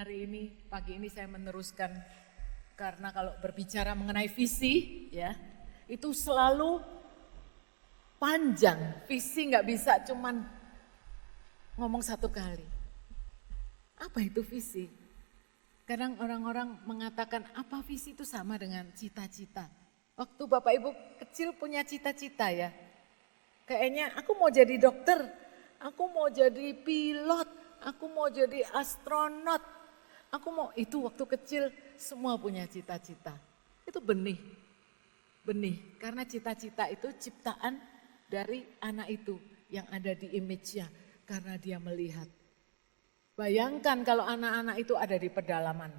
hari ini, pagi ini saya meneruskan karena kalau berbicara mengenai visi ya, itu selalu panjang. Visi nggak bisa cuman ngomong satu kali. Apa itu visi? Kadang orang-orang mengatakan apa visi itu sama dengan cita-cita. Waktu Bapak Ibu kecil punya cita-cita ya. Kayaknya aku mau jadi dokter, aku mau jadi pilot, aku mau jadi astronot. Aku mau, itu waktu kecil semua punya cita-cita. Itu benih. Benih, karena cita-cita itu ciptaan dari anak itu yang ada di image-nya. Karena dia melihat. Bayangkan kalau anak-anak itu ada di pedalaman,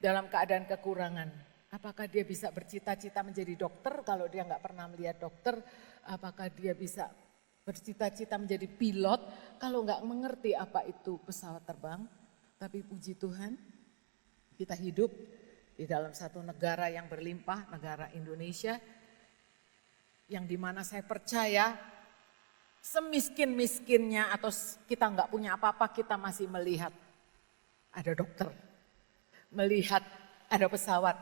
dalam keadaan kekurangan. Apakah dia bisa bercita-cita menjadi dokter kalau dia nggak pernah melihat dokter? Apakah dia bisa bercita-cita menjadi pilot kalau nggak mengerti apa itu pesawat terbang? Tapi puji Tuhan, kita hidup di dalam satu negara yang berlimpah, negara Indonesia, yang dimana saya percaya semiskin-miskinnya atau kita nggak punya apa-apa, kita masih melihat ada dokter, melihat ada pesawat,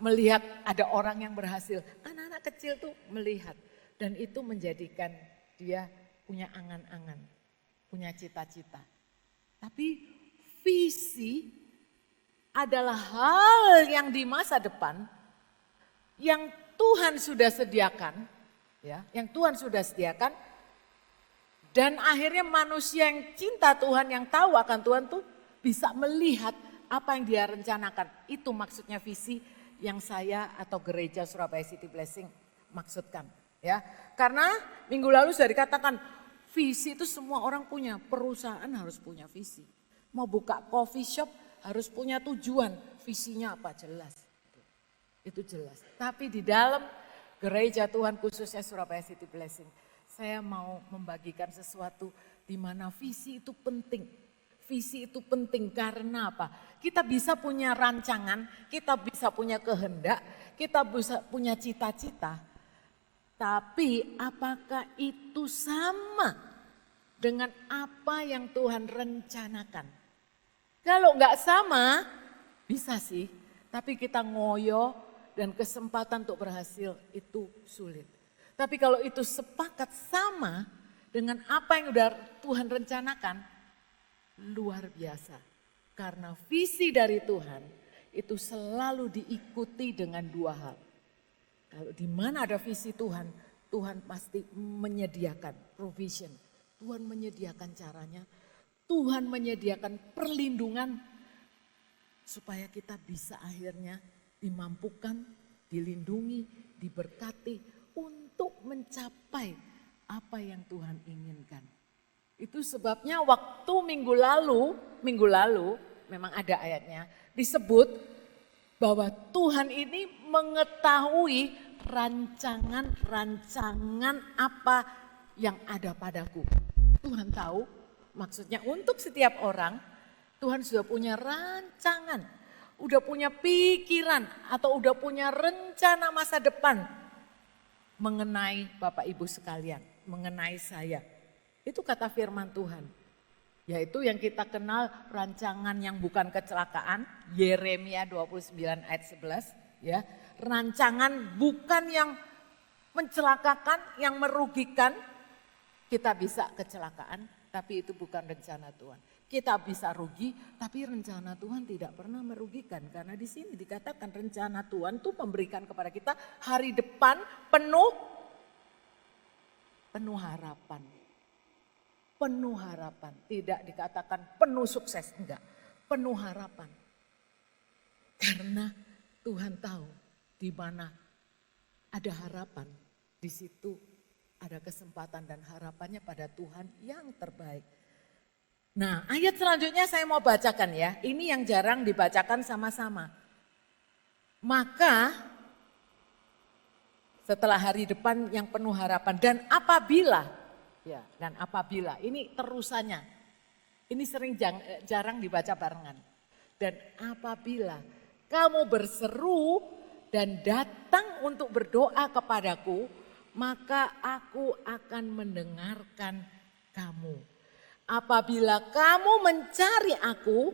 melihat ada orang yang berhasil. Anak-anak kecil tuh melihat dan itu menjadikan dia punya angan-angan, punya cita-cita. Tapi visi adalah hal yang di masa depan yang Tuhan sudah sediakan, ya, yang Tuhan sudah sediakan. Dan akhirnya manusia yang cinta Tuhan, yang tahu akan Tuhan tuh bisa melihat apa yang dia rencanakan. Itu maksudnya visi yang saya atau gereja Surabaya City Blessing maksudkan. Ya, karena minggu lalu sudah dikatakan visi itu semua orang punya, perusahaan harus punya visi. Mau buka coffee shop harus punya tujuan, visinya apa jelas. Itu jelas. Tapi di dalam gereja Tuhan khususnya Surabaya City Blessing, saya mau membagikan sesuatu di mana visi itu penting. Visi itu penting karena apa? Kita bisa punya rancangan, kita bisa punya kehendak, kita bisa punya cita-cita. Tapi apakah itu sama dengan apa yang Tuhan rencanakan? Kalau enggak sama, bisa sih. Tapi kita ngoyo dan kesempatan untuk berhasil itu sulit. Tapi kalau itu sepakat sama dengan apa yang udah Tuhan rencanakan, luar biasa. Karena visi dari Tuhan itu selalu diikuti dengan dua hal. Kalau di mana ada visi Tuhan, Tuhan pasti menyediakan provision. Tuhan menyediakan caranya, Tuhan menyediakan perlindungan supaya kita bisa akhirnya dimampukan, dilindungi, diberkati untuk mencapai apa yang Tuhan inginkan. Itu sebabnya waktu minggu lalu memang ada ayatnya disebut bahwa Tuhan ini mengetahui rancangan apa yang ada padaku. Tuhan tahu, maksudnya untuk setiap orang Tuhan sudah punya rancangan, udah punya pikiran atau udah punya rencana masa depan mengenai Bapak Ibu sekalian, mengenai saya. Itu kata firman Tuhan. Yaitu yang kita kenal rancangan yang bukan kecelakaan, Yeremia 29 ayat 11. Ya, rancangan bukan yang mencelakakan, yang merugikan. Kita bisa kecelakaan, tapi itu bukan rencana Tuhan. Kita bisa rugi, tapi rencana Tuhan tidak pernah merugikan. Karena di sini dikatakan rencana Tuhan itu memberikan kepada kita hari depan penuh harapan. Penuh harapan, tidak dikatakan penuh sukses, enggak. Penuh harapan. Karena Tuhan tahu di mana ada harapan, di situ ada kesempatan dan harapannya pada Tuhan yang terbaik. Nah, ayat selanjutnya saya mau bacakan ya. Ini yang jarang dibacakan sama-sama. Maka setelah hari depan yang penuh harapan dan apabila ini terusannya. Ini sering jarang dibaca barengan. Dan apabila kamu berseru dan datang untuk berdoa kepadaku, maka aku akan mendengarkan kamu. Apabila kamu mencari aku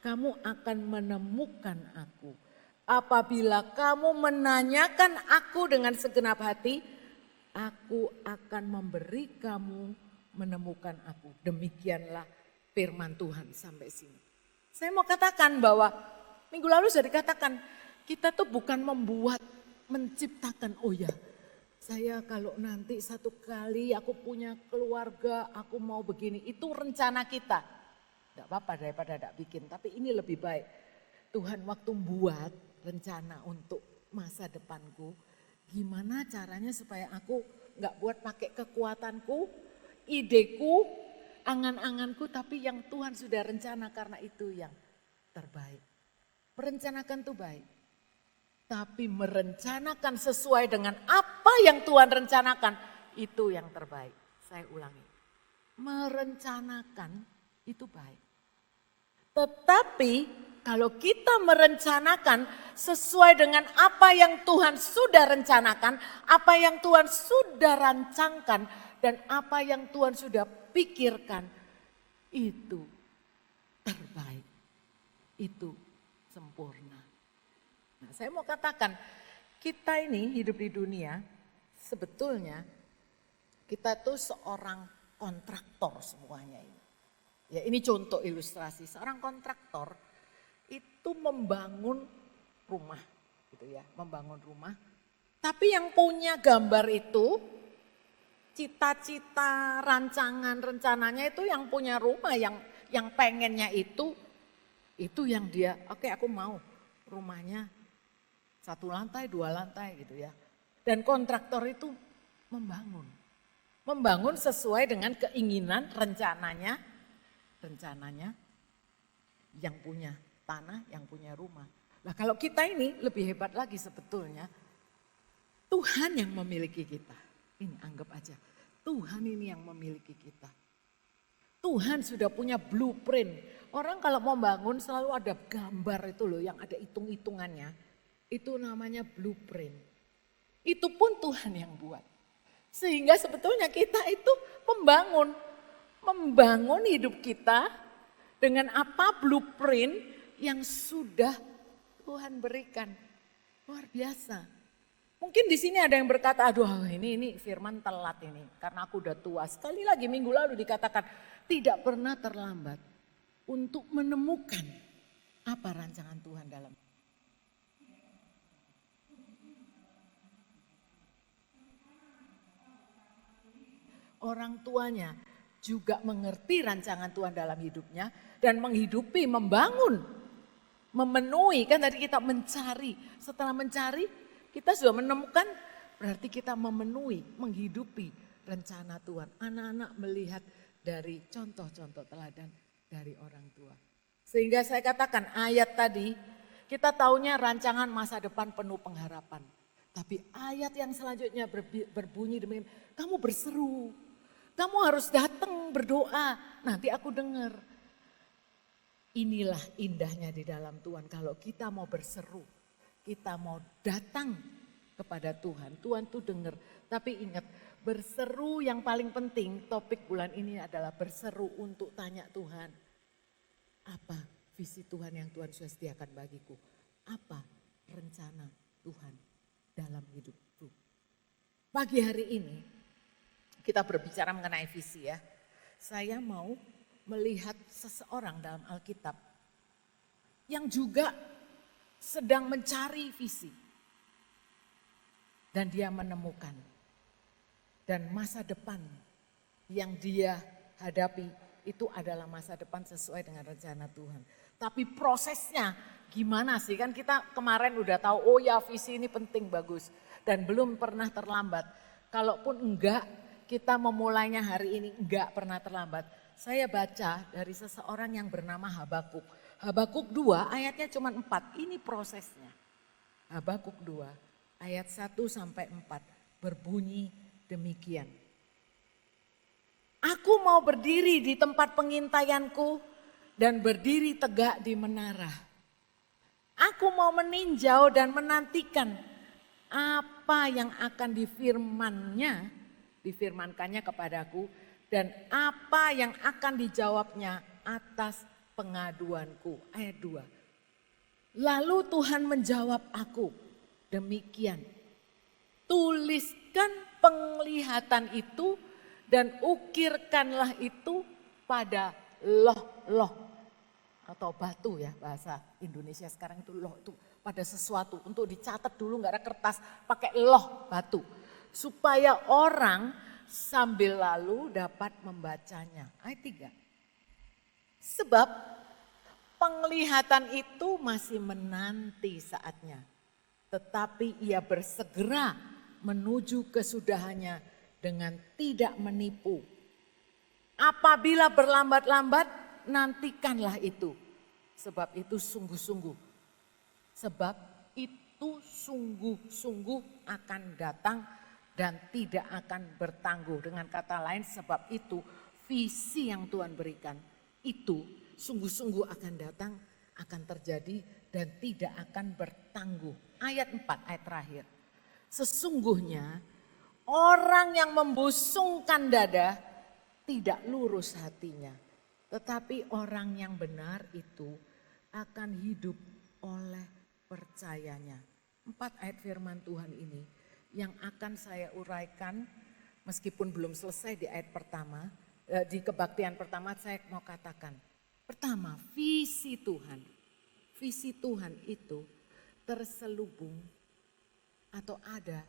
kamu akan menemukan aku. Apabila kamu menanyakan aku dengan segenap hati, aku akan memberi kamu menemukan aku. Demikianlah firman Tuhan sampai sini. Saya mau katakan bahwa minggu lalu sudah dikatakan kita tuh bukan menciptakan, oh ya saya kalau nanti satu kali aku punya keluarga aku mau begini. Itu rencana kita. Tidak apa-apa daripada tidak bikin, tapi ini lebih baik. Tuhan waktu buat rencana untuk masa depanku, gimana caranya supaya aku nggak buat pakai kekuatanku, ideku, angan-anganku, tapi yang Tuhan sudah rencana karena itu yang terbaik. Merencanakan itu baik, tapi merencanakan sesuai dengan apa yang Tuhan rencanakan, itu yang terbaik. Saya ulangi, merencanakan itu baik. Tetapi kalau kita merencanakan sesuai dengan apa yang Tuhan sudah rencanakan, apa yang Tuhan sudah rancangkan, dan apa yang Tuhan sudah pikirkan, itu terbaik, itu sempurna. Nah, saya mau katakan, kita ini hidup di dunia, sebetulnya kita tuh seorang kontraktor semuanya ini. Ya, ini contoh ilustrasi, seorang kontraktor itu membangun rumah, gitu ya, membangun rumah. Tapi yang punya gambar itu, cita-cita, rancangan, rencananya itu yang punya rumah, yang pengennya itu yang dia, oke, aku mau rumahnya 1 lantai, 2 lantai gitu ya. Dan kontraktor itu membangun sesuai dengan keinginan rencananya yang punya tanah, yang punya rumah. Nah kalau kita ini lebih hebat lagi sebetulnya. Tuhan yang memiliki kita. Ini anggap aja, Tuhan ini yang memiliki kita. Tuhan sudah punya blueprint. Orang kalau mau bangun selalu ada gambar itu loh yang ada hitung-hitungannya. Itu namanya blueprint. Itu pun Tuhan yang buat. Sehingga sebetulnya kita itu membangun hidup kita dengan apa blueprint yang sudah Tuhan berikan. Luar biasa. Mungkin di sini ada yang berkata, aduh ini firman telat ini karena aku udah tua. Sekali lagi minggu lalu dikatakan tidak pernah terlambat untuk menemukan apa rancangan Tuhan dalam. Orang tuanya juga mengerti rancangan Tuhan dalam hidupnya dan menghidupi, membangun, memenuhi. Kan tadi kita mencari, setelah mencari kita sudah menemukan, berarti kita memenuhi, menghidupi rencana Tuhan. Anak-anak melihat dari contoh-contoh teladan dari orang tua. Sehingga saya katakan ayat tadi, kita taunya rancangan masa depan penuh pengharapan. Tapi ayat yang selanjutnya berbunyi demikian, kamu berseru, kamu harus datang berdoa, nanti aku dengar. Inilah indahnya di dalam Tuhan, kalau kita mau berseru, kita mau datang kepada Tuhan, Tuhan tuh dengar. Tapi ingat, berseru yang paling penting, topik bulan ini adalah berseru untuk tanya Tuhan. Apa visi Tuhan yang Tuhan sudah sediakan bagiku? Apa rencana Tuhan dalam hidupku? Pagi hari ini kita berbicara mengenai visi ya. Saya mau melihat seseorang dalam Alkitab yang juga sedang mencari visi. Dan dia menemukan. Dan masa depan yang dia hadapi itu adalah masa depan sesuai dengan rencana Tuhan. Tapi prosesnya gimana sih? Kan kita kemarin udah tahu, oh ya visi ini penting, bagus. Dan belum pernah terlambat. Kalaupun enggak, kita memulainya hari ini enggak pernah terlambat. Saya baca dari seseorang yang bernama Habakuk. Habakuk 2 ayatnya cuma 4, ini prosesnya. Habakuk 2 ayat 1 sampai 4 berbunyi demikian. Aku mau berdiri di tempat pengintaianku dan berdiri tegak di menara. Aku mau meninjau dan menantikan apa yang akan difirmankannya kepadaku dan apa yang akan dijawabnya atas pengaduanku. Ayat 2. Lalu Tuhan menjawab aku, demikian. Tuliskan penglihatan itu dan ukirkanlah itu pada loh-loh atau batu ya, bahasa Indonesia sekarang itu loh, itu pada sesuatu untuk dicatat dulu, nggak ada kertas, pakai loh batu supaya orang sambil lalu dapat membacanya. Ayat 3. Sebab penglihatan itu masih menanti saatnya, tetapi ia bersegera menuju kesudahannya dengan tidak menipu. Apabila berlambat-lambat, nantikanlah itu. Sebab itu sungguh-sungguh. Sebab itu sungguh-sungguh akan datang dan tidak akan bertangguh. Dengan kata lain, sebab itu visi yang Tuhan berikan itu sungguh-sungguh akan datang, akan terjadi dan tidak akan bertangguh. Ayat 4, ayat terakhir. Sesungguhnya orang yang membusungkan dada tidak lurus hatinya. Tetapi orang yang benar itu akan hidup oleh percayanya. 4 ayat firman Tuhan ini yang akan saya uraikan meskipun belum selesai di ayat pertama. Di kebaktian pertama saya mau katakan. Pertama, visi Tuhan. Visi Tuhan itu terselubung atau ada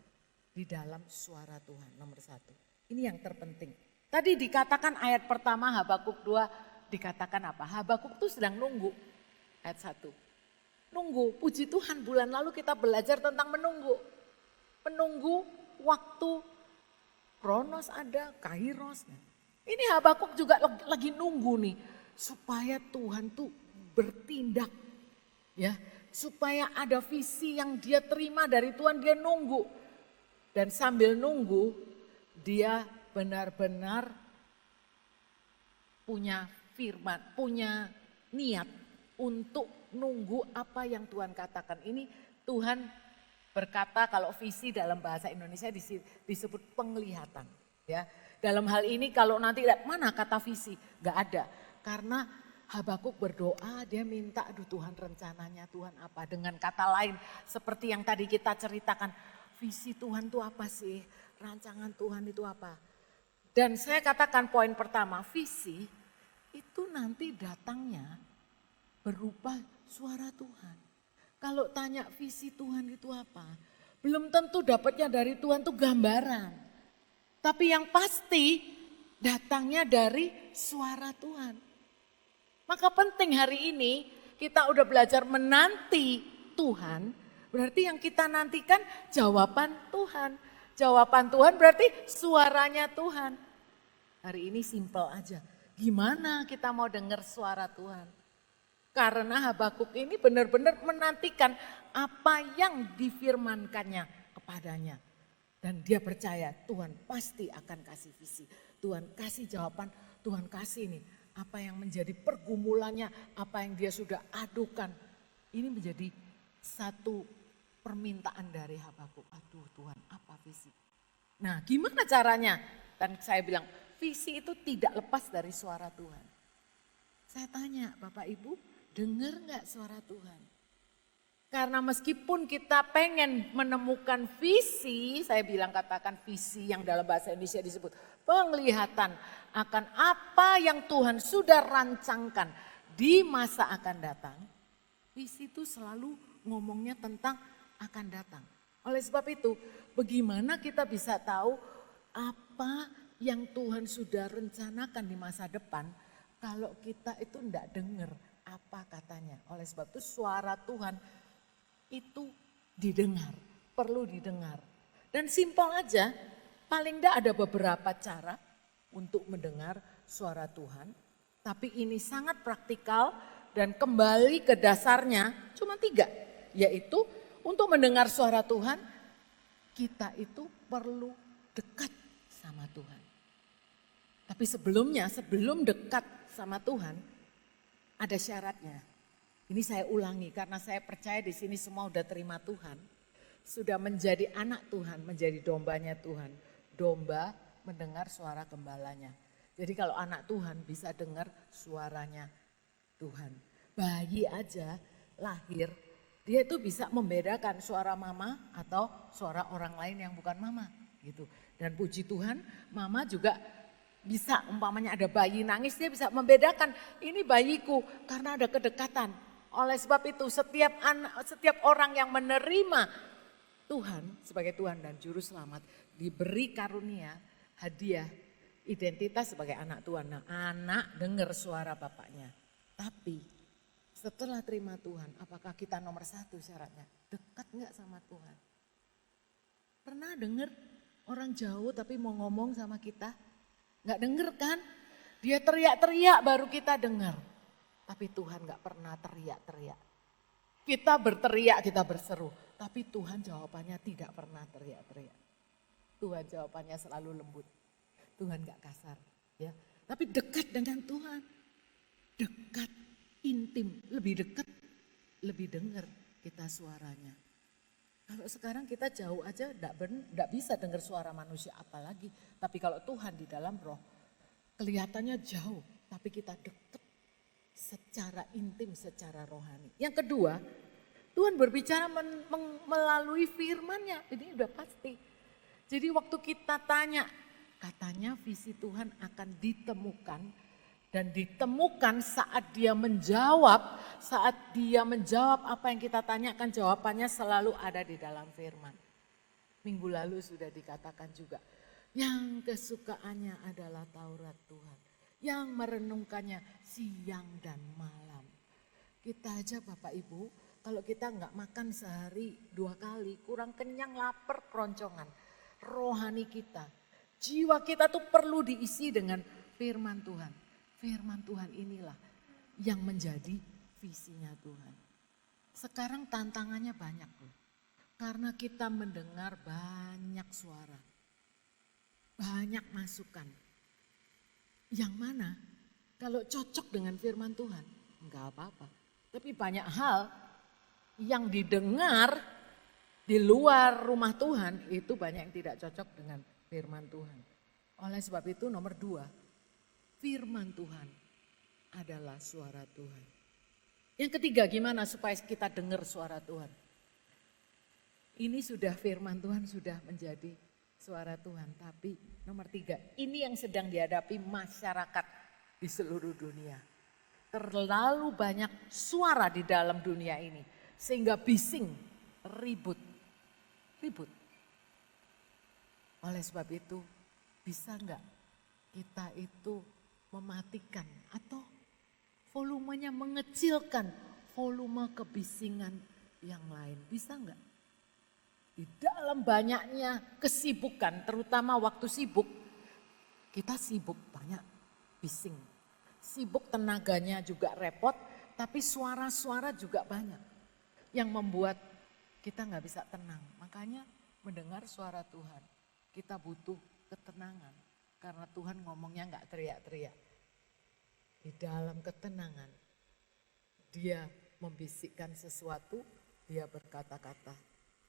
di dalam suara Tuhan, nomor 1. Ini yang terpenting. Tadi dikatakan ayat pertama Habakuk 2 dikatakan apa? Habakuk itu sedang nunggu. Ayat 1. Nunggu, puji Tuhan bulan lalu kita belajar tentang menunggu. Menunggu waktu, kronos ada, kairos. Ini Habakuk juga lagi nunggu nih. Supaya Tuhan tuh bertindak. Ya, supaya ada visi yang dia terima dari Tuhan, dia nunggu. Dan sambil nunggu, dia benar-benar punya firman, punya niat untuk nunggu apa yang Tuhan katakan. Ini Tuhan berkata kalau visi dalam bahasa Indonesia disebut penglihatan. Ya, dalam hal ini kalau nanti lihat mana kata visi, gak ada. Karena Habakuk berdoa, dia minta, aduh Tuhan rencananya Tuhan apa. Dengan kata lain seperti yang tadi kita ceritakan, visi Tuhan itu apa sih? Rancangan Tuhan itu apa? Dan saya katakan poin pertama, visi itu nanti datangnya berupa suara Tuhan. Kalau tanya visi Tuhan itu apa? Belum tentu dapatnya dari Tuhan itu gambaran. Tapi yang pasti datangnya dari suara Tuhan. Maka penting hari ini kita udah belajar menanti Tuhan. Berarti yang kita nantikan jawaban Tuhan. Jawaban Tuhan berarti suaranya Tuhan. Hari ini simple aja. Gimana kita mau dengar suara Tuhan? Karena Habakuk ini benar-benar menantikan apa yang difirmankannya kepadanya. Dan dia percaya Tuhan pasti akan kasih visi. Tuhan kasih jawaban, Tuhan kasih nih. Apa yang menjadi pergumulannya, apa yang dia sudah adukan. Ini menjadi satu permintaan dari Habakuk. Aduh Tuhan, apa visi? Nah, gimana caranya? Dan saya bilang, visi itu tidak lepas dari suara Tuhan. Saya tanya, Bapak Ibu, dengar nggak suara Tuhan? Karena meskipun kita pengen menemukan visi, saya bilang katakan visi yang dalam bahasa Indonesia disebut penglihatan akan apa yang Tuhan sudah rancangkan di masa akan datang. Visi itu selalu ngomongnya tentang akan datang. Oleh sebab itu, bagaimana kita bisa tahu apa yang Tuhan sudah rencanakan di masa depan kalau kita itu tidak dengar apa katanya. Oleh sebab itu suara Tuhan itu didengar, perlu didengar. Dan simpel aja, paling tidak ada beberapa cara untuk mendengar suara Tuhan. Tapi ini sangat praktikal dan kembali ke dasarnya cuma 3. Yaitu untuk mendengar suara Tuhan, kita itu perlu dekat sama Tuhan. Tapi sebelumnya, sebelum dekat sama Tuhan, ada syaratnya. Ini saya ulangi karena saya percaya di sini semua udah terima Tuhan. Sudah menjadi anak Tuhan, menjadi dombanya Tuhan. Domba mendengar suara gembalanya. Jadi kalau anak Tuhan bisa dengar suaranya Tuhan. Bayi aja lahir, dia itu bisa membedakan suara mama atau suara orang lain yang bukan mama gitu. Dan puji Tuhan, mama juga bisa, umpamanya ada bayi nangis, dia bisa membedakan ini bayiku karena ada kedekatan. Oleh sebab itu setiap orang yang menerima Tuhan sebagai Tuhan dan Juru Selamat diberi karunia, hadiah, identitas sebagai anak Tuhan. Nah, anak dengar suara bapaknya. Tapi setelah terima Tuhan, apakah kita nomor satu syaratnya? Dekat enggak sama Tuhan? Pernah dengar orang jauh tapi mau ngomong sama kita? Enggak denger kan? Dia teriak-teriak baru kita dengar. Tapi Tuhan enggak pernah teriak-teriak. Kita berteriak, kita berseru. Tapi Tuhan jawabannya tidak pernah teriak-teriak. Tuhan jawabannya selalu lembut. Tuhan enggak kasar. Ya. Tapi dekat dengan Tuhan. Dekat, intim, lebih dekat, lebih dengar kita suaranya. Kalau sekarang kita jauh aja enggak bisa dengar suara manusia apalagi. Tapi kalau Tuhan di dalam roh, kelihatannya jauh, tapi kita dekat secara intim, secara rohani. Yang kedua, Tuhan berbicara melalui firman-Nya, ini udah pasti. Jadi waktu kita tanya, katanya visi Tuhan akan ditemukan. Dan ditemukan saat dia menjawab apa yang kita tanyakan, jawabannya selalu ada di dalam firman. Minggu lalu sudah dikatakan juga, yang kesukaannya adalah Taurat Tuhan. Yang merenungkannya siang dan malam. Kita aja Bapak Ibu, kalau kita enggak makan sehari 2 kali, kurang kenyang, lapar, keroncongan. Rohani kita, jiwa kita tuh perlu diisi dengan firman Tuhan. Firman Tuhan inilah yang menjadi visinya Tuhan. Sekarang tantangannya banyak loh. Karena kita mendengar banyak suara. Banyak masukan. Yang mana kalau cocok dengan firman Tuhan, enggak apa-apa. Tapi banyak hal yang didengar di luar rumah Tuhan itu banyak yang tidak cocok dengan firman Tuhan. Oleh sebab itu nomor 2, firman Tuhan adalah suara Tuhan. Yang ketiga, gimana supaya kita dengar suara Tuhan? Ini sudah firman Tuhan sudah menjadi suara Tuhan. Tapi nomor 3, ini yang sedang dihadapi masyarakat di seluruh dunia. Terlalu banyak suara di dalam dunia ini sehingga bising, ribut. Oleh sebab itu, bisa enggak kita itu mematikan atau volumenya mengecilkan volume kebisingan yang lain? Bisa enggak? Di dalam banyaknya kesibukan, terutama waktu sibuk, kita sibuk banyak bising. Sibuk tenaganya juga repot, tapi suara-suara juga banyak. Yang membuat kita nggak bisa tenang. Makanya mendengar suara Tuhan, kita butuh ketenangan. Karena Tuhan ngomongnya nggak teriak-teriak. Di dalam ketenangan, dia membisikkan sesuatu, dia berkata-kata.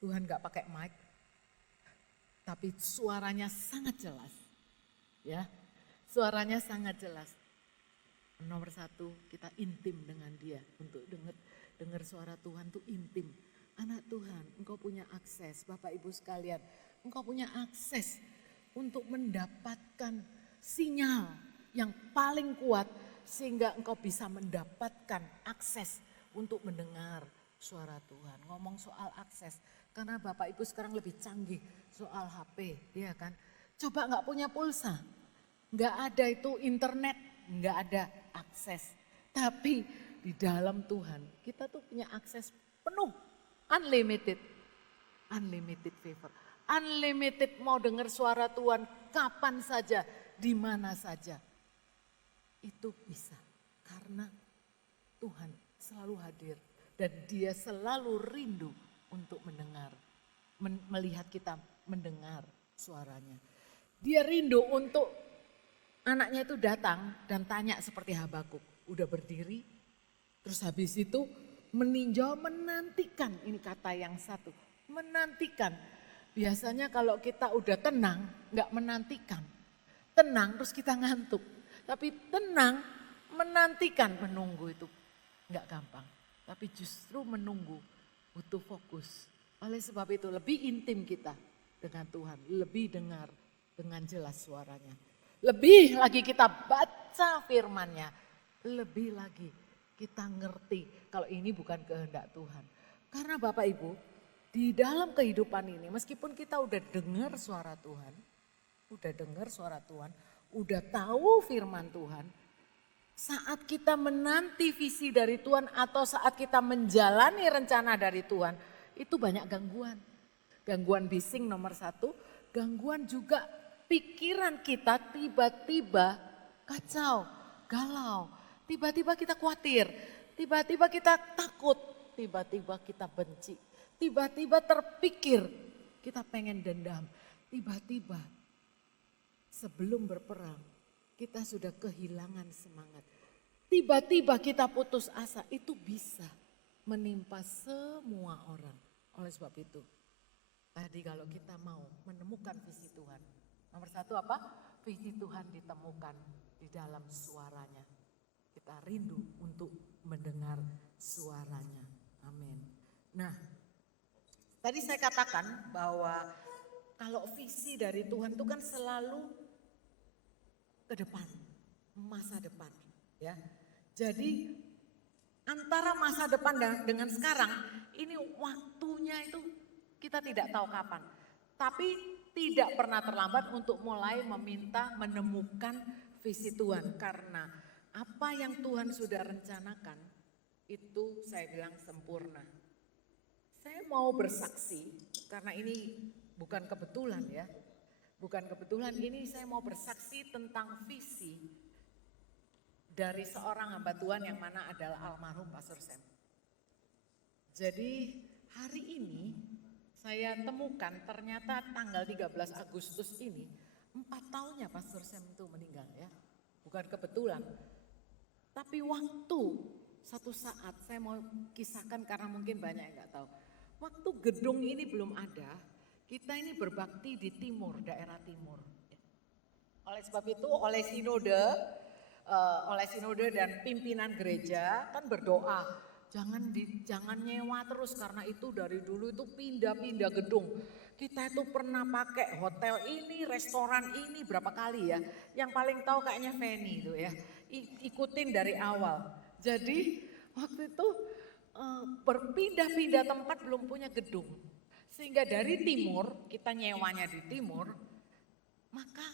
Tuhan gak pakai mic, tapi suaranya sangat jelas. Ya, suaranya sangat jelas. Nomor 1, kita intim dengan dia. Untuk dengar suara Tuhan tuh intim. Anak Tuhan, engkau punya akses, Bapak Ibu sekalian. Engkau punya akses untuk mendapatkan sinyal yang paling kuat. Sehingga engkau bisa mendapatkan akses untuk mendengar suara Tuhan. Ngomong soal akses. Karena Bapak Ibu sekarang lebih canggih soal HP, ya kan. Coba nggak punya pulsa, nggak ada itu internet, nggak ada akses. Tapi di dalam Tuhan kita tuh punya akses penuh, unlimited favor. Unlimited mau dengar suara Tuhan kapan saja, di mana saja. Itu bisa karena Tuhan selalu hadir dan dia selalu rindu untuk mendengar, melihat kita mendengar suaranya. Dia rindu untuk anaknya itu datang dan tanya seperti Habakuk. Udah berdiri, terus habis itu meninjau, menantikan. Ini kata yang satu, menantikan. Biasanya kalau kita udah tenang, gak menantikan. Tenang terus kita ngantuk. Tapi tenang, menantikan, menunggu itu. Enggak gampang. Tapi justru menunggu butuh fokus. Oleh sebab itu lebih intim kita dengan Tuhan. Lebih dengar dengan jelas suaranya. Lebih lagi kita baca firman-Nya. Lebih lagi kita ngerti kalau ini bukan kehendak Tuhan. Karena Bapak Ibu, di dalam kehidupan ini meskipun kita udah dengar suara Tuhan, udah tahu firman Tuhan, saat kita menanti visi dari Tuhan atau saat kita menjalani rencana dari Tuhan, itu banyak gangguan. Gangguan bising nomor 1, gangguan juga pikiran kita tiba-tiba kacau, galau, tiba-tiba kita khawatir, tiba-tiba kita takut, tiba-tiba kita benci, tiba-tiba terpikir kita pengen dendam, tiba-tiba sebelum berperang kita sudah kehilangan semangat. Tiba-tiba kita putus asa, itu bisa menimpa semua orang. Oleh sebab itu, tadi kalau kita mau menemukan visi Tuhan, nomor 1 apa? Visi Tuhan ditemukan di dalam suaranya. Kita rindu untuk mendengar suaranya. Amin. Nah, tadi saya katakan bahwa kalau visi dari Tuhan itu kan selalu ke depan, masa depan, ya. Jadi antara masa depan dengan sekarang ini waktunya itu kita tidak tahu kapan. Tapi tidak pernah terlambat untuk mulai meminta menemukan visi Tuhan. Karena apa yang Tuhan sudah rencanakan itu saya bilang sempurna. Saya mau bersaksi karena ini bukan kebetulan ya. Bukan kebetulan, ini saya mau bersaksi tentang visi dari seorang hamba Tuhan yang mana adalah almarhum Pastor Sam. Jadi hari ini saya temukan ternyata tanggal 13 Agustus ini 4 tahunnya Pastor Sam itu meninggal ya. Bukan kebetulan. Tapi waktu satu saat saya mau kisahkan karena mungkin banyak yang gak tahu. Waktu gedung ini belum ada, kita ini berbakti di timur, daerah timur. Oleh sebab itu oleh sinode dan pimpinan gereja kan berdoa, jangan nyewa terus karena itu dari dulu itu pindah-pindah gedung. Kita itu pernah pakai hotel ini, restoran ini berapa kali ya. Yang paling tahu kayaknya Feni itu ya. Ikutin dari awal. Jadi waktu itu berpindah-pindah tempat belum punya gedung. Sehingga dari timur, kita nyewanya di timur, maka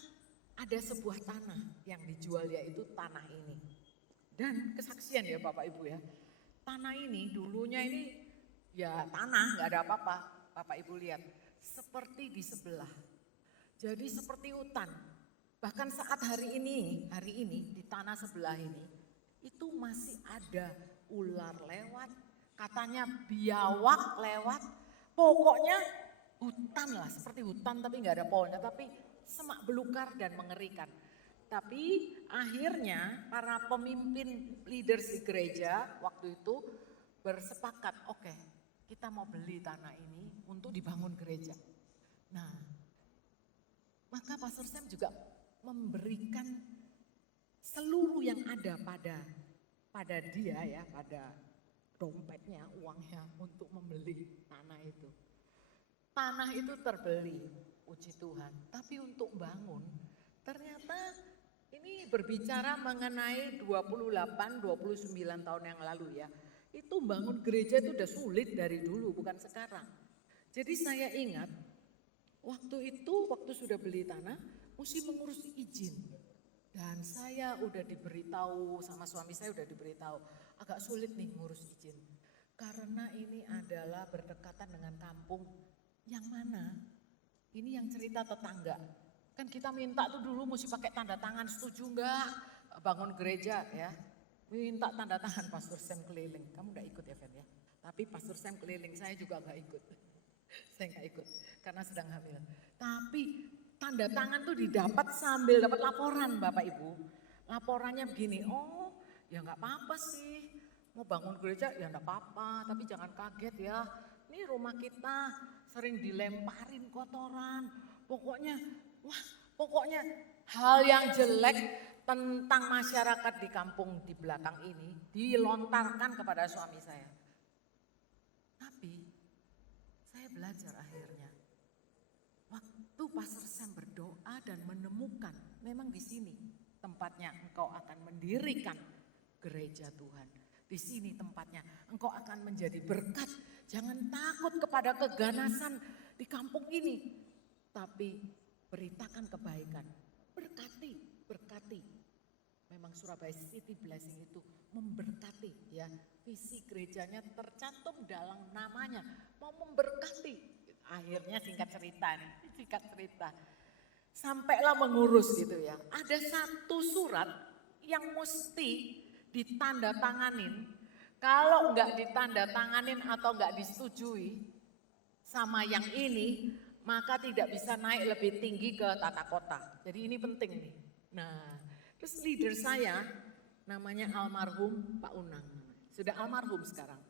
ada sebuah tanah yang dijual yaitu tanah ini. Dan kesaksian ya Bapak Ibu ya, tanah ini dulunya ini ya tanah gak ada apa-apa, Bapak Ibu lihat. Seperti di sebelah, jadi seperti hutan. Bahkan saat hari ini di tanah sebelah ini, itu masih ada ular lewat, katanya biawak lewat. Pokoknya hutan lah, seperti hutan tapi nggak ada pohonnya, tapi semak belukar dan mengerikan. Tapi akhirnya para pemimpin leaders di gereja waktu itu bersepakat, oke, kita mau beli tanah ini untuk dibangun gereja. Nah, maka Pastor Sam juga memberikan seluruh yang ada pada dia ya, pada dompetnya, uangnya untuk membeli tanah itu. Tanah itu terbeli, puji Tuhan. Tapi untuk bangun, ternyata ini berbicara mengenai 28-29 tahun yang lalu ya. Itu bangun gereja itu udah sulit dari dulu, bukan sekarang. Jadi saya ingat, waktu sudah beli tanah, mesti mengurus izin. Dan saya udah diberitahu, sama suami saya udah diberitahu, agak sulit nih ngurus izin. Karena ini adalah berdekatan dengan kampung yang mana? Ini yang cerita tetangga. Kan kita minta tuh dulu mesti pakai tanda tangan, setuju enggak bangun gereja ya. Minta tanda tangan Pastor Sam keliling. Kamu enggak ikut ya Fen ya? Tapi Pastor Sam keliling, saya juga enggak ikut. Saya enggak ikut karena sedang hamil. Tapi tanda tangan tuh didapat sambil dapat laporan Bapak Ibu. Laporannya begini, oh ya enggak apa-apa sih. Mau bangun gereja ya enggak apa-apa, tapi jangan kaget ya. Ini rumah kita sering dilemparin kotoran. Pokoknya wah Pokoknya hal yang jelek tentang masyarakat di kampung di belakang ini dilontarkan kepada suami saya. Tapi saya belajar akhirnya. Waktu Pastor Sam berdoa dan menemukan, memang di sini tempatnya engkau akan mendirikan gereja Tuhan. Di sini tempatnya engkau akan menjadi berkat. Jangan takut kepada keganasan di kampung ini. Tapi beritakan kebaikan. Berkati, berkati. Memang Surabaya City Blessing itu memberkati ya. Visi gerejanya tercantum dalam namanya. Mau memberkati. Akhirnya singkat cerita. Sampailah mengurus gitu ya. Ada satu surat yang mesti ditandatanganin. Kalau enggak ditandatanganin atau enggak disetujui sama yang ini, maka tidak bisa naik lebih tinggi ke tata kota. Jadi ini penting nih. Nah, terus leader saya namanya almarhum Pak Unang. Sudah almarhum sekarang.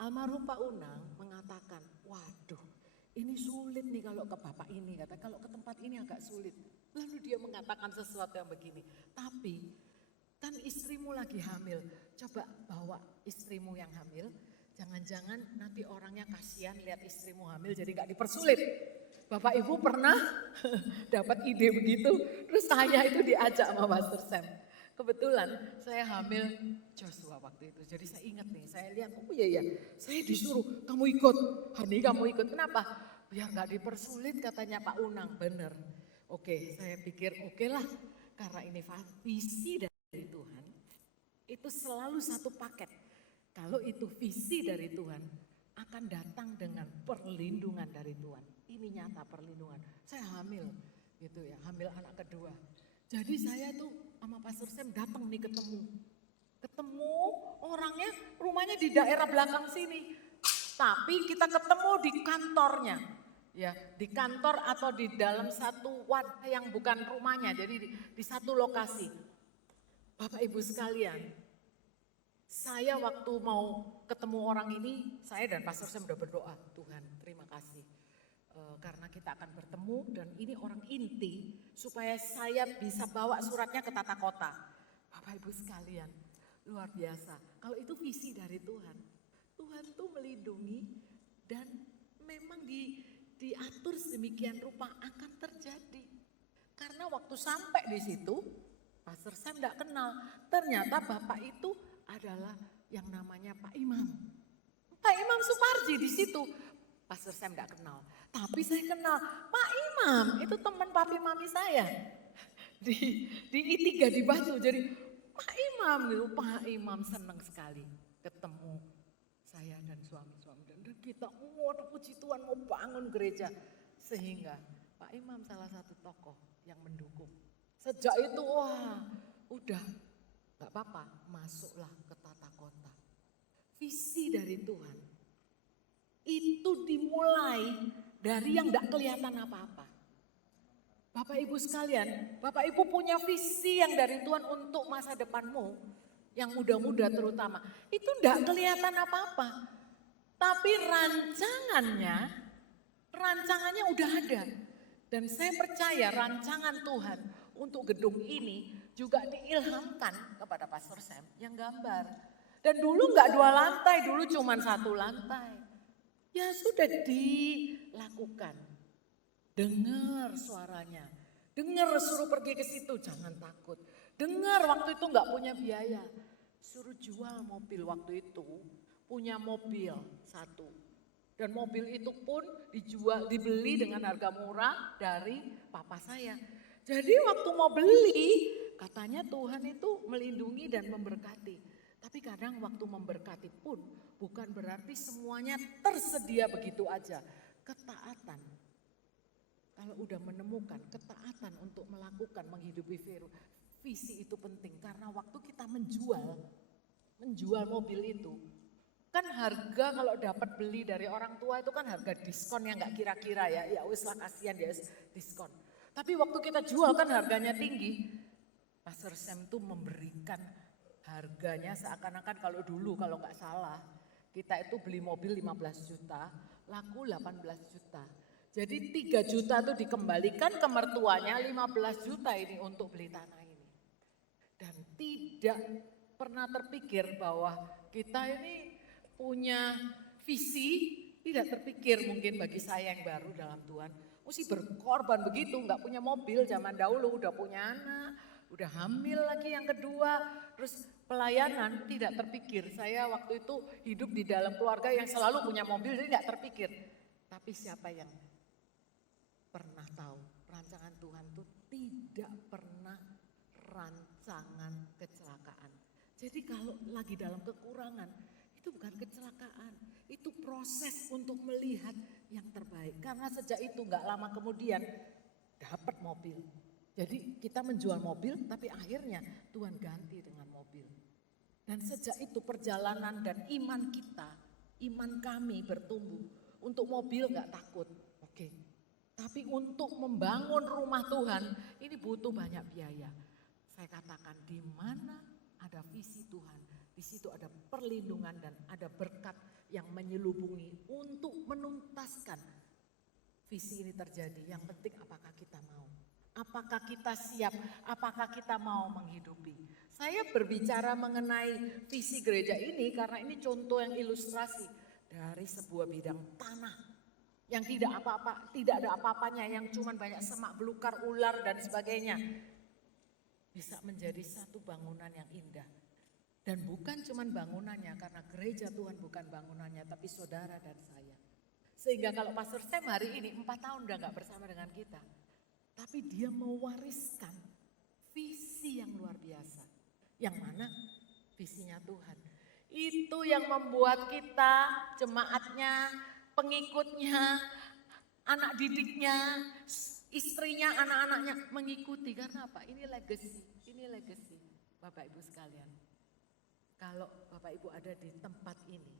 Almarhum Pak Unang mengatakan, waduh ini sulit nih kalau ke bapak ini. Kata kalau ke tempat ini agak sulit. Lalu dia mengatakan sesuatu yang begini. Tapi kan istrimu lagi hamil. Coba bawa istrimu yang hamil. Jangan-jangan nanti orangnya kasihan lihat istrimu hamil jadi gak dipersulit. Bapak Ibu pernah dapat ide begitu, terus saya itu diajak sama Pastor Sam. Kebetulan saya hamil Joshua waktu itu, jadi saya ingat nih, saya lihat, oh iya, saya disuruh, kamu ikut, Hani kamu ikut, kenapa? Biar gak dipersulit katanya Pak Unang, bener. Oke, saya pikir oke lah, karena ini visi dari Tuhan, itu selalu satu paket. Kalau itu visi dari Tuhan, akan datang dengan perlindungan dari Tuhan. Ini nyata perlindungan. Saya hamil, gitu ya, hamil anak kedua. Jadi saya tuh sama Pastor Sam datang nih ketemu orangnya rumahnya di daerah belakang sini. Tapi kita ketemu di kantornya, ya di kantor atau di dalam satu wadah yang bukan rumahnya. Jadi di satu lokasi. Bapak Ibu sekalian, saya waktu mau ketemu orang ini, saya dan Pastor Sam sudah berdoa, Tuhan terima kasih. Karena kita akan bertemu dan ini orang inti supaya saya bisa bawa suratnya ke tata kota. Bapak Ibu sekalian, luar biasa. Kalau itu visi dari Tuhan, Tuhan tuh melindungi dan memang diatur sedemikian rupa akan terjadi. Karena waktu sampai di situ, Pastor Sam tidak kenal. Ternyata Bapak itu adalah yang namanya Pak Imam. Pak Imam Suparji di situ. Pastor Sam tidak kenal. Tapi saya kenal Pak Imam, itu teman papi mami saya. Di I3 di Batu. Jadi Pak Imam gitu, Pak Imam senang sekali ketemu saya dan suami-suami. Dan kita ada puji Tuhan mau bangun gereja. Sehingga Pak Imam salah satu tokoh yang mendukung. Sejak itu wah udah gak apa-apa masuklah ke tata kota. Visi dari Tuhan itu dimulai dari yang gak kelihatan apa-apa. Bapak Ibu sekalian, Bapak Ibu punya visi yang dari Tuhan untuk masa depanmu, yang muda-muda terutama, itu gak kelihatan apa-apa. Tapi rancangannya udah ada. Dan saya percaya rancangan Tuhan untuk gedung ini juga diilhamkan kepada Pastor Sam yang gambar. Dan dulu gak 2 lantai, dulu cuma 1 lantai. Ya sudah dilakukan. Dengar suaranya. Dengar suruh pergi ke situ, jangan takut. Dengar waktu itu enggak punya biaya. Suruh jual mobil waktu itu. Punya mobil 1. Dan mobil itu pun dibeli dengan harga murah dari papa saya. Jadi waktu mau beli, katanya Tuhan itu melindungi dan memberkati. Tapi kadang waktu memberkati pun bukan berarti semuanya tersedia begitu aja. Ketaatan. Kalau udah menemukan ketaatan untuk melakukan menghidupi visi itu penting. Karena waktu kita menjual mobil itu, kan harga kalau dapat beli dari orang tua itu kan harga diskon yang gak kira-kira ya. Ya wis lah kasihan ya diskon. Tapi waktu kita jual kan harganya tinggi. Pastor Sam tuh memberikan harganya seakan-akan kalau dulu kalau nggak salah kita itu beli mobil 15 juta, laku 18 juta. Jadi 3 juta itu dikembalikan ke mertuanya, 15 juta ini untuk beli tanah ini. Dan tidak pernah terpikir bahwa kita ini punya visi, tidak terpikir mungkin bagi saya yang baru dalam Tuhan. Mesti berkorban begitu, nggak punya mobil zaman dahulu, udah punya anak, udah hamil lagi yang kedua, terus pelayanan tidak terpikir. Saya waktu itu hidup di dalam keluarga yang selalu punya mobil, jadi nggak terpikir. Tapi siapa yang pernah tahu rancangan Tuhan itu tidak pernah rancangan kecelakaan. Jadi kalau lagi dalam kekurangan, itu bukan kecelakaan, itu proses untuk melihat yang terbaik. Karena sejak itu nggak lama kemudian dapat mobil. Jadi kita menjual mobil tapi akhirnya Tuhan ganti dengan mobil. Dan sejak itu perjalanan dan iman kita, iman kami bertumbuh. Untuk mobil nggak takut, oke. Tapi untuk membangun rumah Tuhan ini butuh banyak biaya. Saya katakan di mana ada visi Tuhan, di situ ada perlindungan dan ada berkat yang menyelubungi untuk menuntaskan visi ini terjadi. Yang penting apakah kita mau? Apakah kita siap? Apakah kita mau menghidupi? Saya berbicara mengenai visi gereja ini karena ini contoh yang ilustrasi dari sebuah bidang tanah yang tidak apa-apa, tidak ada apa-apanya, yang cuma banyak semak belukar, ular dan sebagainya. Bisa menjadi satu bangunan yang indah. Dan bukan cuma bangunannya, karena gereja Tuhan bukan bangunannya, tapi saudara dan saya. Sehingga kalau Pastor Sam hari ini 4 tahun udah gak bersama dengan kita. Tapi dia mewariskan visi yang luar biasa. Yang mana? Visinya Tuhan. Itu yang membuat kita, jemaatnya, pengikutnya, anak didiknya, istrinya, anak-anaknya mengikuti. Karena apa? Ini legacy, ini legacy. Bapak Ibu sekalian. Kalau Bapak Ibu ada di tempat ini,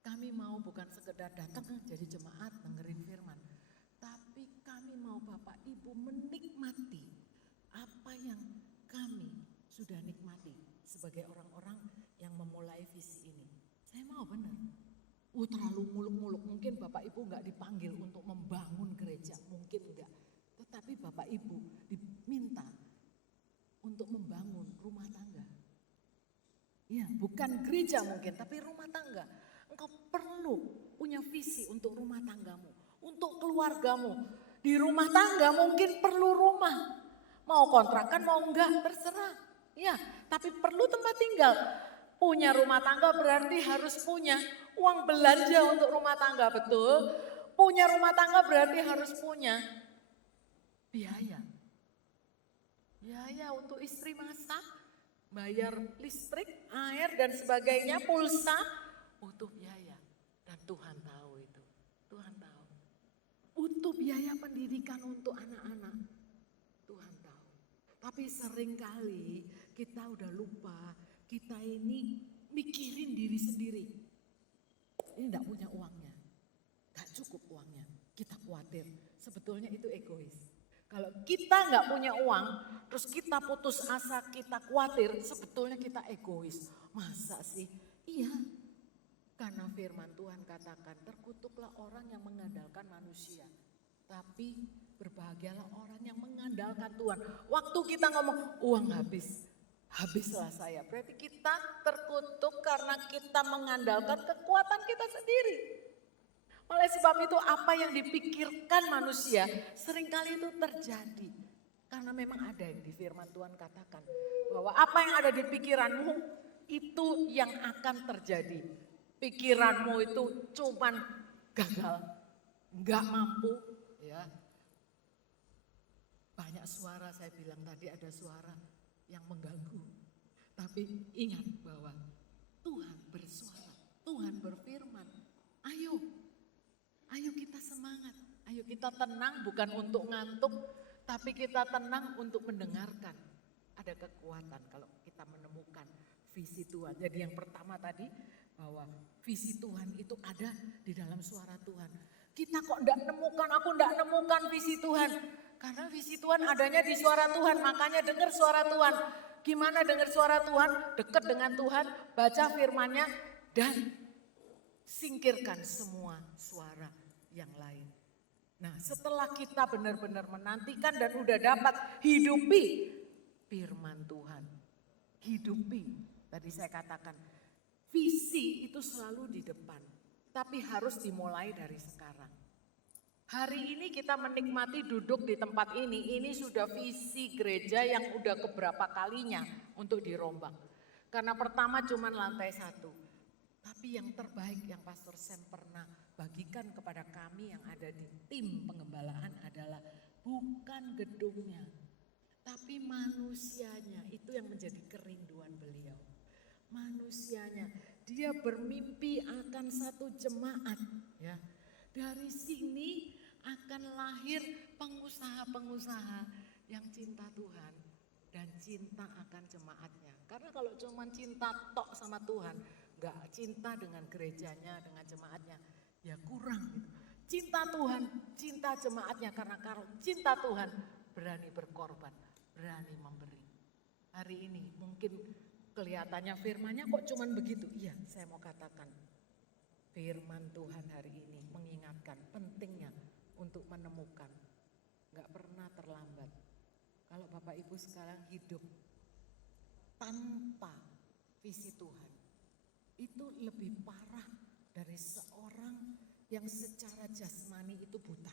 kami mau bukan sekedar datang jadi jemaat dengerin firman, tapi kami mau Bapak Ibu menikmati apa yang kami sudah nikmati sebagai orang-orang yang memulai visi ini. Saya mau benar. Terlalu muluk-muluk, mungkin Bapak Ibu enggak dipanggil untuk membangun gereja, mungkin enggak. Tetapi Bapak Ibu diminta untuk membangun rumah tangga. Ya, bukan gereja mungkin, tapi rumah tangga. Engkau perlu punya visi untuk rumah tanggamu, untuk keluargamu. Di rumah tangga mungkin perlu rumah. Mau kontrakan, mau enggak, terserah. Ya, tapi perlu tempat tinggal. Punya rumah tangga berarti harus punya uang belanja untuk rumah tangga, betul? Punya rumah tangga berarti harus punya biaya. Biaya untuk istri masak, bayar listrik, air dan sebagainya, pulsa, butuh biaya. Dan Tuhan tahu itu, Tuhan tahu. Butuh biaya pendidikan untuk anak-anak, Tuhan tahu. Tapi seringkali kita udah lupa, kita ini mikirin diri sendiri. Ini enggak punya uangnya, enggak cukup uangnya, kita khawatir. Sebetulnya itu egois. Kalau kita enggak punya uang, terus kita putus asa, kita khawatir, sebetulnya kita egois. Masa sih? Iya, karena firman Tuhan katakan, terkutuklah orang yang mengandalkan manusia. Tapi berbahagialah orang yang mengandalkan Tuhan. Waktu kita ngomong, uang habis, habislah saya. Berarti kita terkutuk karena kita mengandalkan kekuatan kita sendiri. Oleh sebab itu apa yang dipikirkan manusia seringkali itu terjadi. Karena memang ada yang di firman Tuhan katakan bahwa apa yang ada di pikiranmu itu yang akan terjadi. Pikiranmu itu cuman gagal, nggak mampu. Ya. Banyak suara, saya bilang tadi ada suara yang mengganggu. Tapi ingat bahwa Tuhan bersuara, Tuhan berfirman. Ayo kita semangat, ayo kita tenang bukan untuk ngantuk, tapi kita tenang untuk mendengarkan. Ada kekuatan kalau kita menemukan visi Tuhan. Jadi yang pertama tadi bahwa visi Tuhan itu ada di dalam suara Tuhan. Kita kok enggak nemukan, aku enggak nemukan visi Tuhan. Karena visi Tuhan adanya di suara Tuhan, makanya dengar suara Tuhan. Gimana dengar suara Tuhan? Dekat dengan Tuhan, baca firman-Nya dan singkirkan semua suara yang lain. Nah, setelah kita benar-benar menantikan dan udah dapat hidupi firman Tuhan. Hidupi, tadi saya katakan, visi itu selalu di depan, tapi harus dimulai dari sekarang. Hari ini kita menikmati duduk di tempat ini sudah visi gereja yang udah keberapa kalinya untuk dirombak. Karena pertama cuma lantai 1, tapi yang terbaik yang Pastor Sam pernah bagikan kepada kami yang ada di tim pengembalaan adalah bukan gedungnya, tapi manusianya. Itu yang menjadi kerinduan beliau. Manusianya, dia bermimpi akan satu jemaat, ya. Dari sini akan lahir pengusaha-pengusaha yang cinta Tuhan dan cinta akan jemaatnya. Karena kalau cuma cinta tok sama Tuhan, gak cinta dengan gerejanya, dengan jemaatnya, ya kurang gitu. Cinta Tuhan, cinta jemaatnya, karena kalau cinta Tuhan berani berkorban, berani memberi. Hari ini mungkin kelihatannya firman-Nya kok cuman begitu. Iya, saya mau katakan firman Tuhan hari ini mengingatkan pentingnya untuk menemukan. Gak pernah terlambat. Kalau Bapak Ibu sekarang hidup tanpa visi Tuhan, itu lebih parah dari seorang yang secara jasmani itu buta.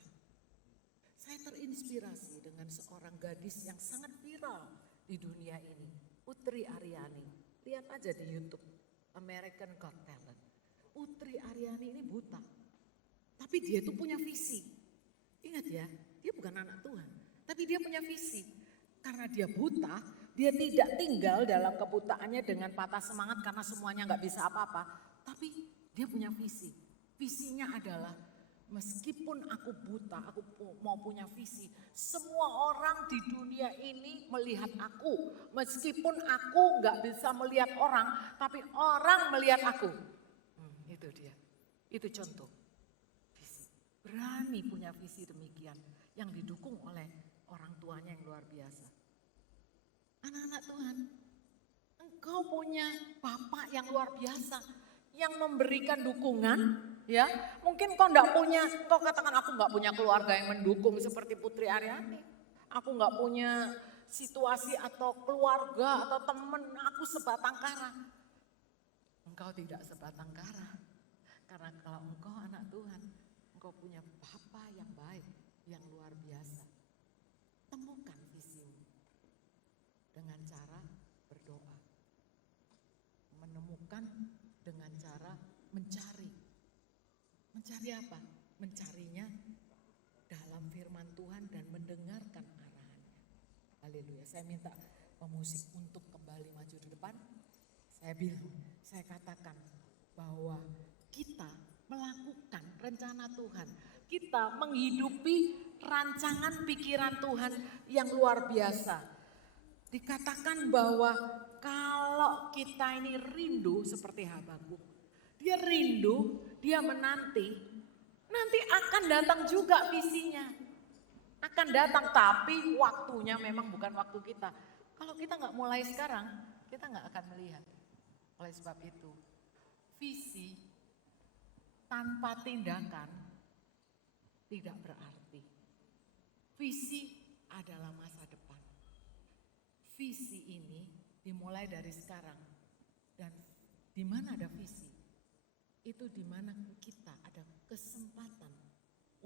Saya terinspirasi dengan seorang gadis yang sangat viral di dunia ini, Putri Aryani. Lihat aja di YouTube, American Got Talent. Putri Aryani ini buta, tapi dia itu punya visi. Ingat ya, dia bukan anak Tuhan, tapi dia punya visi. Karena dia buta, dia tidak tinggal dalam kebutaannya dengan patah semangat karena semuanya gak bisa apa-apa. Tapi dia punya visi. Visinya adalah meskipun aku buta, aku mau punya visi. Semua orang di dunia ini melihat aku. Meskipun aku gak bisa melihat orang, tapi orang melihat aku. Itu dia, itu contoh visi. Berani punya visi demikian yang didukung oleh orang tuanya yang luar biasa. Anak-anak Tuhan, engkau punya Bapak yang luar biasa, yang memberikan dukungan, ya. Mungkin kau enggak punya, kau katakan aku enggak punya keluarga yang mendukung seperti Putri Aryani. Aku enggak punya situasi atau keluarga atau teman, aku sebatang kara. Engkau tidak sebatang kara, karena kalau engkau anak Tuhan, engkau punya Bapa yang baik, yang luar biasa. Temukan visimu dengan cara berdoa. Menemukan dengan cara mencari. Mencari apa? Mencarinya dalam firman Tuhan dan mendengarkan arahannya. Haleluya. Saya minta pemusik untuk kembali maju di depan. Saya katakan bahwa kita melakukan rencana Tuhan. Kita menghidupi rancangan pikiran Tuhan yang luar biasa. Dikatakan bahwa kalau kita ini rindu seperti Habakuk, dia rindu, dia menanti, nanti akan datang juga visinya. Akan datang, tapi waktunya memang bukan waktu kita. Kalau kita nggak mulai sekarang, kita nggak akan melihat. Oleh sebab itu, visi tanpa tindakan tidak berarti. Visi adalah masa depan. Visi ini dimulai dari sekarang. Dan di mana ada visi, itu di mana kita ada kesempatan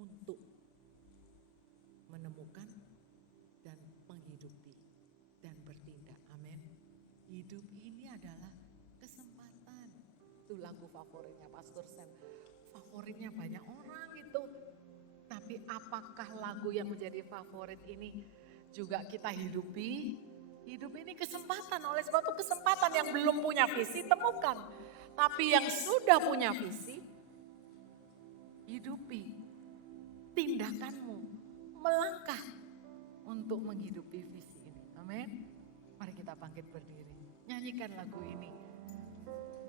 untuk menemukan dan menghidupi dan bertindak. Amin. Hidup ini adalah kesempatan. Itu lagu favoritnya Pastor Sam. Favoritnya banyak orang itu. Tapi apakah lagu yang menjadi favorit ini juga kita hidupi? Hidup ini kesempatan, oleh sebab itu kesempatan yang belum punya visi temukan. Tapi yang sudah punya visi, hidupi. Tindakanmu melangkah untuk menghidupi visi ini. Amin. Mari kita bangkit berdiri. Nyanyikan lagu ini.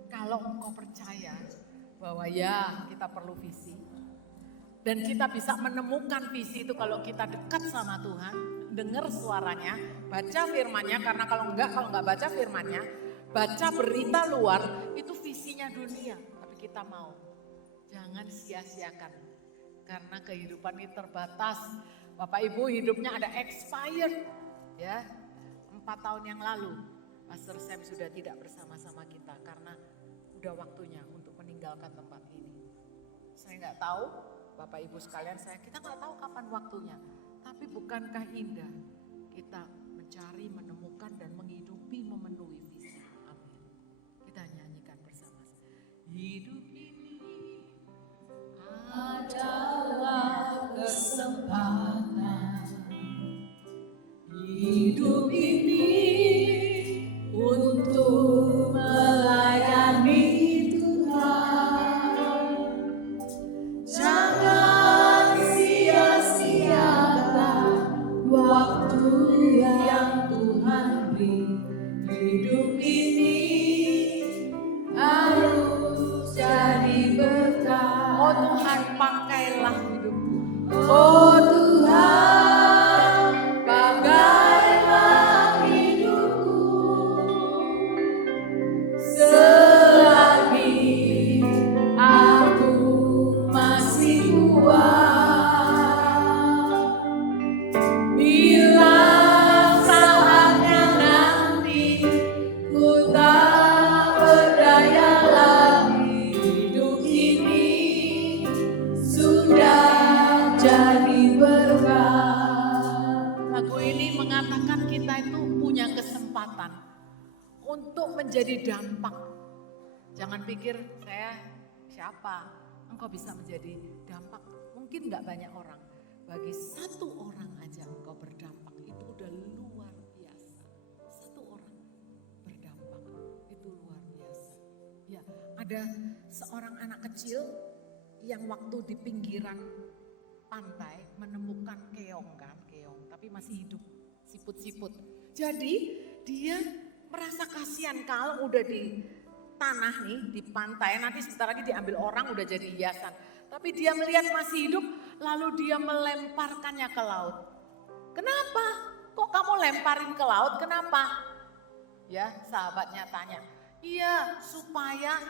Kalau engkau percaya bahwa ya kita perlu visi. Dan kita bisa menemukan visi itu kalau kita dekat sama Tuhan, dengar suaranya, baca firman-Nya, karena kalau enggak baca firman-Nya, baca berita luar, itu visinya dunia. Tapi kita mau, jangan sia-siakan Karena kehidupan ini terbatas. Bapak Ibu hidupnya ada expired. Ya, 4 tahun yang lalu Pastor Sam sudah tidak bersama-sama kita karena udah waktunya untuk meninggalkan tempat ini. Saya nggak tahu, Bapak Ibu sekalian, kita nggak tahu kapan waktunya. Tapi bukankah indah kita mencari, menemukan dan menghidupi, memenuhi visi. Amin. Kita nyanyikan bersama-sama. Hidup ini adalah kesempatan. Hidup ini untuk melayani Tuhan. Jangan sia-siakan waktu yang Tuhan beri. Hidup ini harus jadi berkat. Oh Tuhan, pakailah hidupku. Oh Tuhan, pakailah hidupku. Selagi aku masih kuat. Bila saatnya nanti ku tak berdaya lagi, hidup ini sudah jadi berkat. Lagu ini mengatakan kita itu punya kesempatan untuk menjadi dampak. Jangan pikir saya siapa, engkau bisa menjadi dampak. Mungkin gak banyak orang, bagi satu orang aja engkau berdampak, itu udah luar biasa. Satu orang berdampak, itu luar biasa. Ya, ada seorang anak kecil yang waktu di pinggiran pantai menemukan keong, tapi masih hidup, siput-siput. Jadi dia merasa kasihan kalau udah di tanah nih, di pantai, nanti sebentar lagi diambil orang udah jadi hiasan. Tapi dia melihat masih hidup, lalu dia melemparkannya ke laut. Kenapa? Kok kamu lemparin ke laut, kenapa? Ya, sahabatnya tanya. Iya, supaya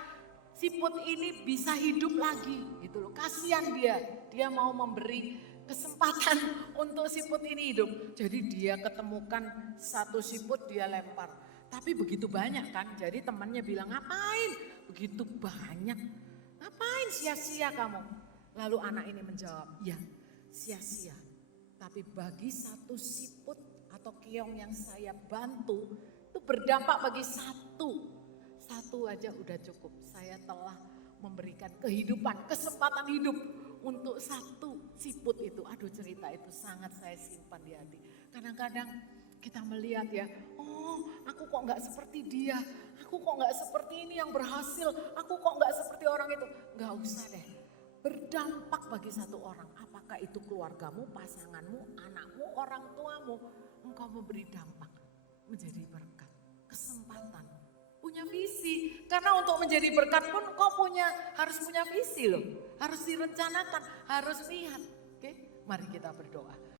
siput ini bisa hidup lagi, gitu loh. Kasihan dia mau memberi kesempatan untuk siput ini hidup. Jadi dia ketemukan satu siput, dia lempar. Tapi begitu banyak kan, jadi temannya bilang, ngapain begitu banyak? Ngapain sia-sia kamu? Lalu anak ini menjawab, ya sia-sia. Tapi bagi satu siput atau keong yang saya bantu, itu berdampak bagi satu. Satu aja udah cukup. Saya telah memberikan kehidupan, kesempatan hidup untuk satu siput itu. Aduh, cerita itu sangat saya simpan di hati. Kadang-kadang kita melihat ya, oh aku kok gak seperti dia, aku kok gak seperti ini yang berhasil, aku kok gak seperti orang itu. Gak usah deh, berdampak bagi satu orang. Apakah itu keluargamu, pasanganmu, anakmu, orang tuamu. Engkau memberi dampak, menjadi berkat, kesempatan, punya visi. Karena untuk menjadi berkat pun kau harus punya visi loh. Harus direncanakan, harus lihat. Oke, mari kita berdoa.